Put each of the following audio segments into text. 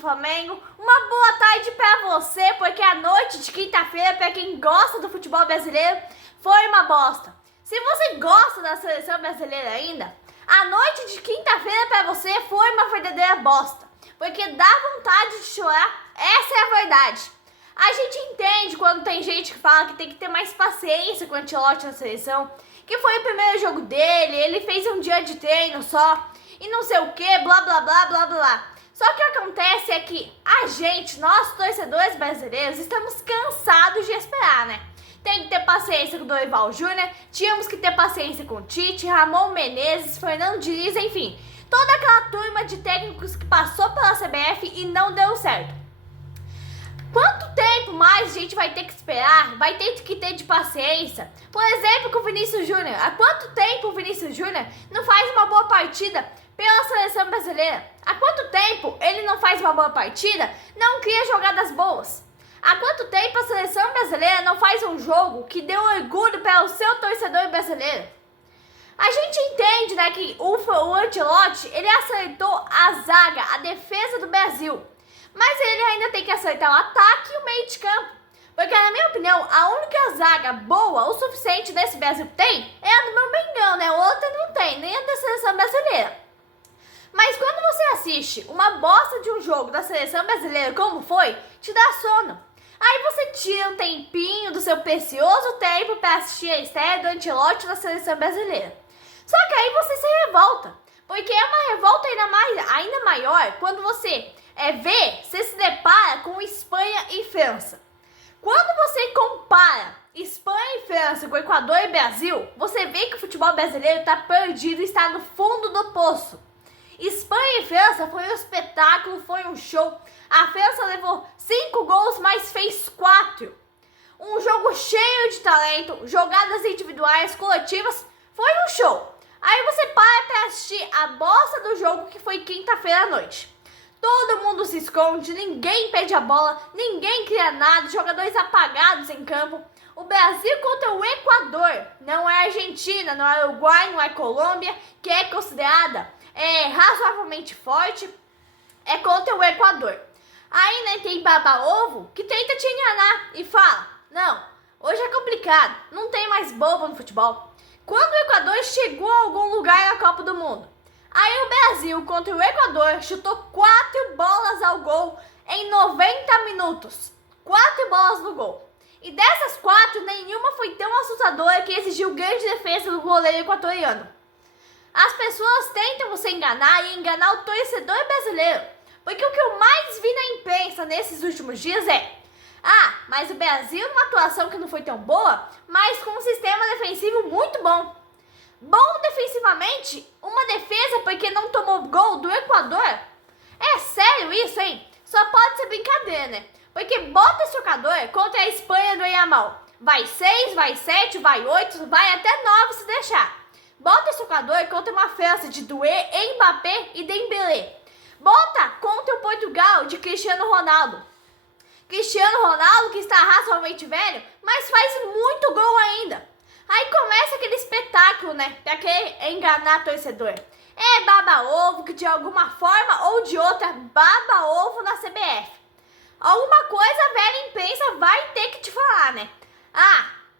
Flamengo, uma boa tarde pra você, porque a noite de quinta-feira, pra quem gosta do futebol brasileiro, foi uma bosta. Se você gosta da seleção brasileira ainda, a noite de quinta-feira pra você foi uma verdadeira bosta, porque dá vontade de chorar, essa é a verdade. A gente entende quando tem gente que fala que tem que ter mais paciência com o Ancelotti na seleção, que foi o primeiro jogo dele, ele fez um dia de treino só, e não sei o que, blá blá blá blá blá. Só que o que acontece é que a gente, nós torcedores brasileiros, estamos cansados de esperar, né? Tem que ter paciência com o Dorival Júnior, tínhamos que ter paciência com o Tite, Ramon Menezes, Fernando Diniz, enfim. Toda aquela turma de técnicos que passou pela CBF e não deu certo. Quanto tempo mais a gente vai ter que esperar? Vai ter que ter de paciência? Por exemplo, com o Vinícius Júnior. Há quanto tempo o Vinícius Júnior não faz uma boa partida pela seleção brasileira? Há quanto tempo ele não faz uma boa partida? Não cria jogadas boas? Há quanto tempo a seleção brasileira não faz um jogo que dê orgulho para o seu torcedor brasileiro? A gente entende, né, que o Ancelotti, ele acertou a zaga, a defesa do Brasil. Mas ele ainda tem que acertar o ataque e o meio de campo. Porque, na minha opinião, a única zaga boa o suficiente desse Brasil tem é a do meu Mengão, né? Outra não tem, nem a da seleção brasileira. Mas quando você assiste uma bosta de um jogo da seleção brasileira como foi, te dá sono. Aí você tira um tempinho do seu precioso tempo para assistir a estreia do Ancelotti na seleção brasileira. Só que aí você se revolta. Porque é uma revolta ainda maior quando você você se depara com Espanha e França. Quando você compara Espanha e França com Equador e Brasil, você vê que o futebol brasileiro está perdido, está no fundo do poço. Espanha e França foi um espetáculo, foi um show. A França levou 5 gols, mas fez 4. Um jogo cheio de talento, jogadas individuais, coletivas, foi um show. Aí você para assistir a bosta do jogo que foi quinta-feira à noite. Todo mundo se esconde, ninguém perde a bola, ninguém cria nada, jogadores apagados em campo. O Brasil contra o Equador, não é Argentina, não é Uruguai, não é Colômbia, que é considerada razoavelmente forte, é contra o Equador. Aí, né, tem baba-ovo que tenta te enganar e fala, não, hoje é complicado, não tem mais bobo no futebol. Quando o Equador chegou a algum lugar na Copa do Mundo? Aí o Brasil contra o Equador chutou 4 bolas ao gol em 90 minutos. 4 bolas no gol. E dessas 4, nenhuma foi tão assustadora que exigiu grande defesa do goleiro equatoriano. As pessoas tentam você enganar e enganar o torcedor brasileiro. Porque o que eu mais vi na imprensa nesses últimos dias mas o Brasil numa atuação que não foi tão boa, mas com um sistema defensivo muito bom. Bom defensivamente, uma defesa porque não tomou gol do Equador? É sério isso, hein? Só pode ser brincadeira, né? Porque bota esse jogador contra a Espanha do Yamal. Vai 6, vai 7, vai 8, vai até 9 se deixar. Bota esse jogador contra uma França de Doué, Mbappé e Dembélé. Bota contra o Portugal de Cristiano Ronaldo. Cristiano Ronaldo que está razoavelmente velho, mas faz muito gol ainda. Aí começa aquele espetáculo, né? Pra querer enganar torcedor. É baba-ovo que de alguma forma ou de outra baba-ovo na CBF. Alguma coisa a velha imprensa vai ter que te falar, né?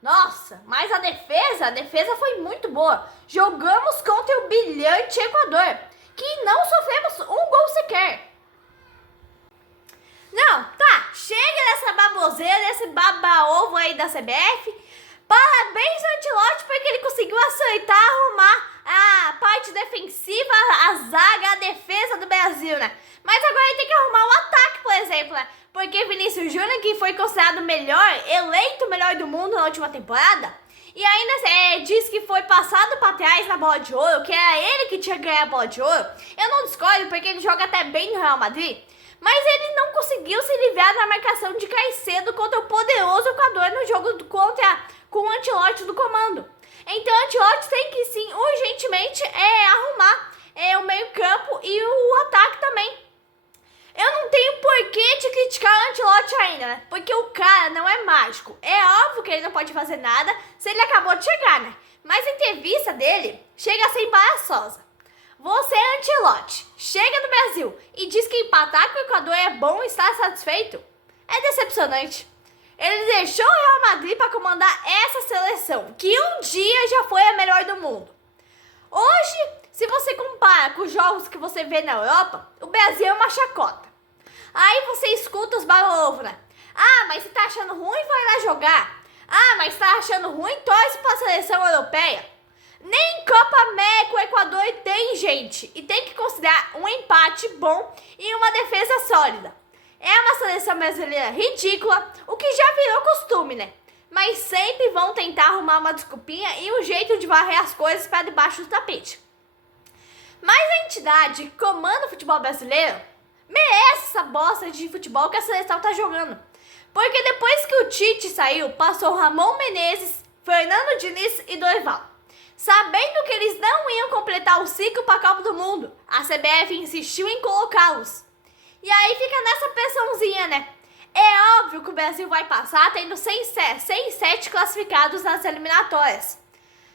Nossa, mas a defesa foi muito boa. Jogamos contra o brilhante Equador, que não sofremos um gol sequer. Não, chega dessa baboseira, desse baba-ovo aí da CBF. Parabéns ao Ancelotti porque ele conseguiu acertar, arrumar a parte defensiva, a zaga, a defesa do Brasil, né? Mas agora ele tem que arrumar o ataque, por exemplo, né? Porque Vinícius Júnior, que foi considerado eleito o melhor do mundo na última temporada, e ainda diz que foi passado para trás na bola de ouro, que era ele que tinha que ganhar a bola de ouro. Eu não discordo porque ele joga até bem no Real Madrid. Mas ele não conseguiu se livrar da marcação de Caicedo contra o poderoso Equador no jogo com o Ancelotti do comando. Então o Ancelotti tem que sim, urgentemente, arrumar o meio campo e o ataque também. Eu não tenho porquê de criticar o Ancelotti ainda, né? Porque o cara não é mágico. É óbvio que ele não pode fazer nada se ele acabou de chegar, né? Mas a entrevista dele chega a ser embaraçosa. Você é Ancelotti. chega no Brasil e diz que empatar com o Equador é bom e está satisfeito. É decepcionante. Ele deixou o Real Madrid para comandar essa seleção, que um dia já foi a melhor do mundo. Hoje, se você compara com os jogos que você vê na Europa, o Brasil é uma chacota. Aí você escuta os baba-ovo, né? Ah, mas você tá achando ruim, vai lá jogar. Ah, mas tá achando ruim, torce pra seleção europeia. Nem Copa América o Equador tem, gente. E tem que considerar um empate bom e uma defesa sólida. É uma seleção brasileira ridícula, o que já virou costume, né? Mas sempre vão tentar arrumar uma desculpinha e um jeito de varrer as coisas para debaixo do tapete. Mas a entidade que comanda o futebol brasileiro merece essa bosta de futebol que a seleção tá jogando. Porque depois que o Tite saiu, passou Ramon Menezes, Fernando Diniz e Dorival. Sabendo que eles não iam completar o ciclo para a Copa do Mundo, a CBF insistiu em colocá-los. E aí fica nessa pressãozinha, né? É óbvio que o Brasil vai passar tendo 107 classificados nas eliminatórias.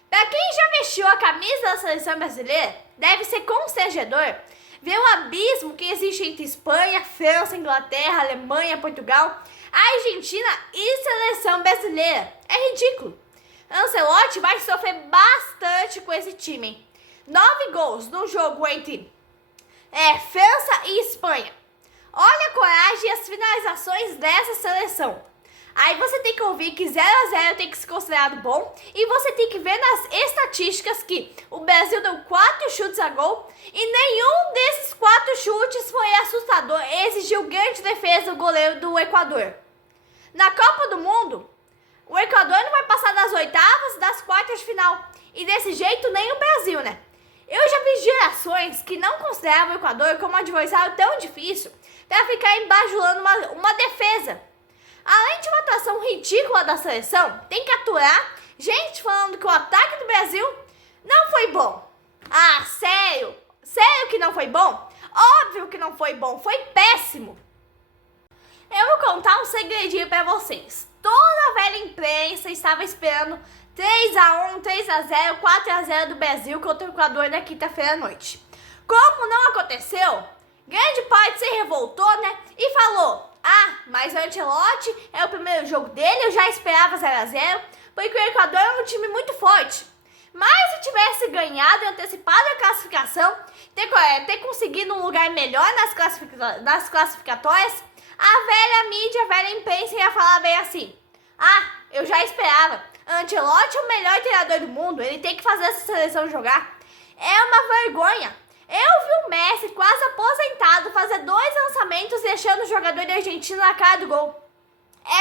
Para quem já vestiu a camisa da seleção brasileira, deve ser constrangedor ver o abismo que existe entre Espanha, França, Inglaterra, Alemanha, Portugal, Argentina e seleção brasileira. É ridículo. Ancelotti vai sofrer bastante com esse time, hein? 9 gols no jogo entre França e Espanha. Olha a coragem e as finalizações dessa seleção. Aí você tem que ouvir que 0-0 tem que ser considerado bom. E você tem que ver nas estatísticas que o Brasil deu 4 chutes a gol. E nenhum desses 4 chutes foi assustador. Exigiu grande defesa do goleiro do Equador. Na Copa do Mundo, o Equador não vai passar das oitavas, das quartas de final. E desse jeito nem o Brasil, né? Eu já vi gerações que não consideravam o Equador como um adversário tão difícil para ficar embajulando uma defesa. Além de uma atuação ridícula da seleção, tem que aturar gente falando que o ataque do Brasil não foi bom. Ah, sério? Sério que não foi bom? Óbvio que não foi bom, foi péssimo. Eu vou contar um segredinho pra vocês. Toda a velha imprensa estava esperando 3-1, 3-0, 4-0 do Brasil contra o Equador na quinta-feira à noite. Como não aconteceu, grande parte se revoltou, né? E falou: ah, mas o Ancelotti é o primeiro jogo dele, eu já esperava 0-0, porque o Equador é um time muito forte. Mas se tivesse ganhado e antecipado a classificação, ter conseguido um lugar melhor nas classificatórias, a velha mídia, a velha imprensa ia falar bem assim: ah, eu já esperava. Ancelotti é o melhor treinador do mundo, ele tem que fazer essa seleção jogar. É uma vergonha. Eu vi o Messi quase aposentado fazer 2 lançamentos deixando o jogador da Argentina na cara do gol.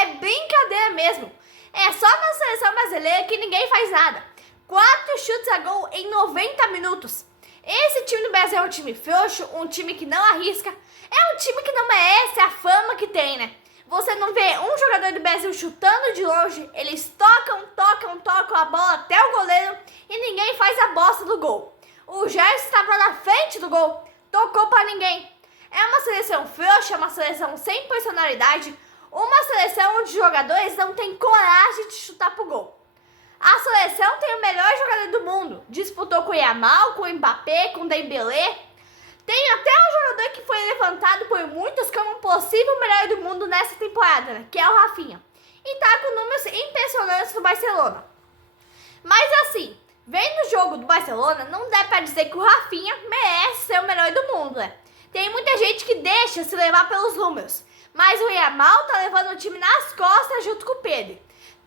É brincadeira mesmo. É só na seleção brasileira que ninguém faz nada. 4 chutes a gol em 90 minutos. Esse time do Brasil é um time frouxo, um time que não arrisca. É um time que não merece a fama que tem, né? Você não vê um jogador do Brasil chutando de longe, eles tocam a bola até o goleiro e ninguém faz a bosta do gol. O Gerson estava na frente do gol, tocou para ninguém. É uma seleção frouxa, uma seleção sem personalidade, uma seleção onde os jogadores não têm coragem de chutar pro gol. A seleção tem o melhor jogador do mundo, disputou com o Yamal, com o Mbappé, com o Dembélé. Tem até um jogador que foi levantado por muitos como um possível melhor do mundo nessa temporada, né? Que é o Rafinha. E tá com números impressionantes do Barcelona. Mas assim, vendo o jogo do Barcelona, não dá pra dizer que o Rafinha merece ser o melhor do mundo, né? Tem muita gente que deixa se levar pelos números. Mas o Yamal tá levando o time nas costas junto com o Pedro.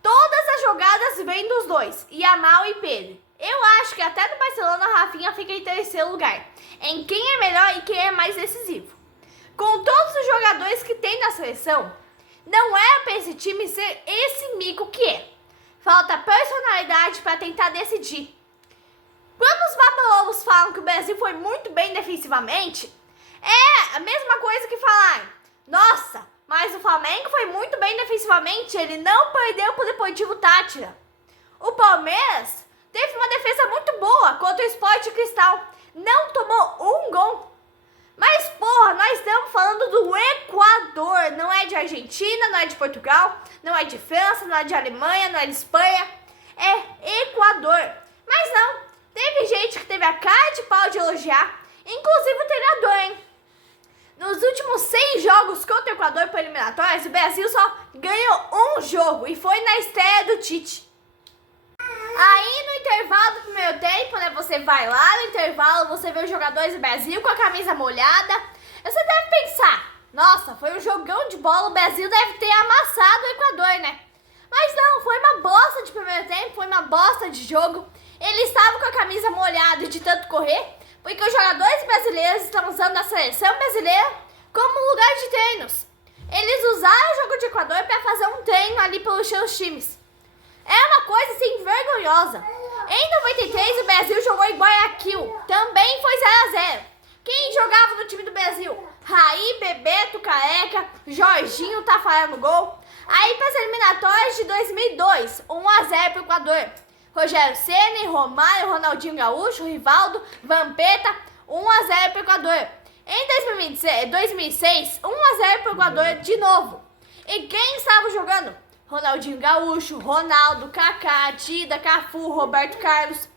Todas as jogadas vêm dos dois, Yamal e Pedro. Eu acho que até no Barcelona o Rafinha fica em terceiro lugar, em quem é melhor e quem é mais decisivo. Com todos os jogadores que tem na seleção, não é para esse time ser esse mico que é. Falta personalidade para tentar decidir. Quando os babalovos falam que o Brasil foi muito bem defensivamente, é a mesma coisa que falar: nossa, mas o Flamengo foi muito bem defensivamente, ele não perdeu pro Deportivo Táchira. O Palmeiras teve uma defesa muito boa contra o Sport Cristal, não tomou um gol. Mas porra, nós estamos falando do Equador, não é de Argentina, não é de Portugal, não é de França, não é de Alemanha, não é de Espanha, é Equador. Mas não, teve gente que teve a cara de pau de elogiar, inclusive o treinador, últimos 6 jogos contra o Equador por eliminatórias, o Brasil só ganhou um jogo e foi na estreia do Tite. Aí no intervalo do primeiro tempo, né, você vai lá no intervalo, você vê os jogadores do Brasil com a camisa molhada. Você deve pensar, nossa, foi um jogão de bola, o Brasil deve ter amassado o Equador, né? Mas não, foi uma bosta de primeiro tempo, foi uma bosta de jogo. Eles estavam com a camisa molhada de tanto correr, porque os jogadores brasileiros estão usando a seleção brasileira como lugar de treinos. Eles usaram o jogo de Equador para fazer um treino ali pelos seus times. É uma coisa assim vergonhosa. Em 93 o Brasil jogou em Guayaquil, também foi 0-0. Quem jogava no time do Brasil? Raí, Bebeto, Careca, Jorginho, Tafarel no gol. Aí para as eliminatórias de 2002, 1-0 para o Equador. Rogério Ceni, Romário, Ronaldinho Gaúcho, Rivaldo, Vampeta, 1-0 para o Equador. Em 2006, 1-0 para o Equador de novo. E quem estava jogando? Ronaldinho Gaúcho, Ronaldo, Kaká, Dida, Cafu, Roberto Carlos.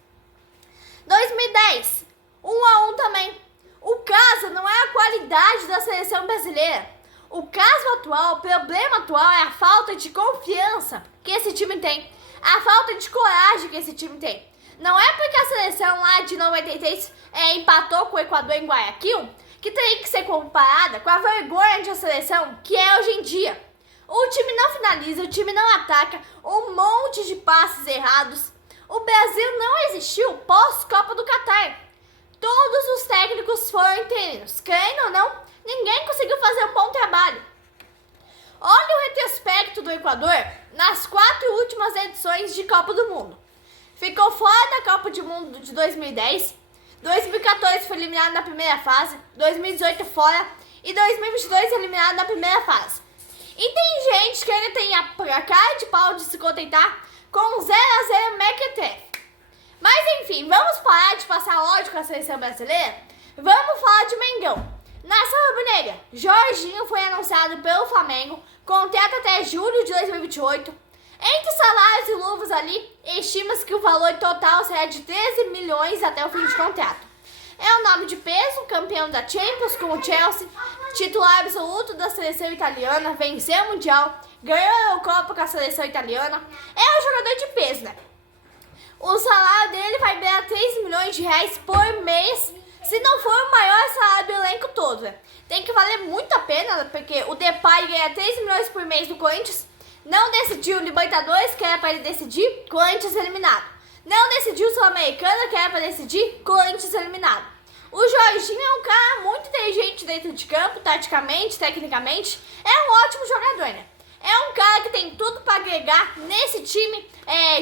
2010, 1-1 também. O caso não é a qualidade da seleção brasileira. O caso atual, o problema atual é a falta de confiança que esse time tem. A falta de coragem que esse time tem. Não é porque a seleção lá de 93 empatou com o Equador em Guayaquil que tem que ser comparada com a vergonha de a seleção que é hoje em dia. O time não finaliza, o time não ataca, um monte de passes errados. O Brasil não existiu pós-Copa do Catar. Todos os técnicos foram inteiros. Querendo ou não, ninguém conseguiu fazer um bom trabalho. Olha o retrospecto do Equador nas 4 últimas edições de Copa do Mundo. Ficou fora da Copa do Mundo de 2010, 2014 foi eliminado na primeira fase, 2018 fora e 2022 eliminado na primeira fase. E tem gente que ainda tem a cara de pau de se contentar com 0-0 mequetrefe. Mas enfim, vamos parar de passar ódio com a seleção brasileira? Vamos falar de Mengão. Nação rubro-negra, Jorginho foi anunciado pelo Flamengo, contrato até julho de 2028. Entre salários e luvas ali, estima-se que o valor total será de 13 milhões até o fim de contrato. É um nome de peso, campeão da Champions com o Chelsea, titular absoluto da seleção italiana, venceu o Mundial, ganhou a Eurocopa com a seleção italiana. É um jogador de peso, né? O salário dele vai ganhar 3 milhões de reais por mês, se não for o maior salário do elenco todo, né? Tem que valer muito a pena, porque o Depay ganha 3 milhões por mês do Corinthians, não decidiu o Libertadores, que era para ele decidir, Corinthians eliminado. Não decidiu o Sul-Americana, que era para decidir, Corinthians eliminado. O Jorginho é um cara muito inteligente dentro de campo, taticamente, tecnicamente, é um ótimo jogador, né? É um cara que tem tudo para agregar nesse time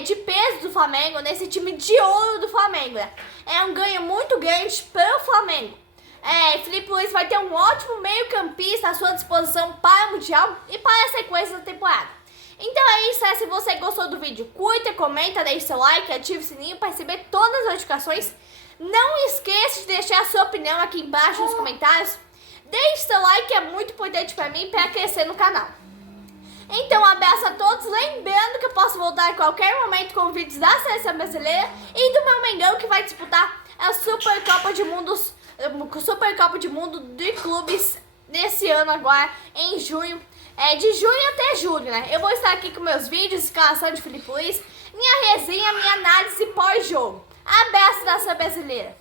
de peso do Flamengo, nesse time de ouro do Flamengo, né? É um ganho muito grande para o Flamengo. Felipe Luiz vai ter um ótimo meio-campista à sua disposição para o Mundial e para a sequência da temporada. Então é isso, se você gostou do vídeo, curta, comenta, deixe seu like, ative o sininho para receber todas as notificações. Não esqueça de deixar a sua opinião aqui embaixo nos comentários. Deixe seu like, é muito importante para mim para crescer no canal. Então, um abraço a todos, lembrando que eu posso voltar a qualquer momento com vídeos da seleção brasileira e do meu Mengão que vai disputar a Supercopa de Mundo de clubes nesse ano agora, em junho. De junho até julho, né? Eu vou estar aqui com meus vídeos, escalação de Felipe Luiz, minha resenha, minha análise pós-jogo. Abraço da seleção brasileira!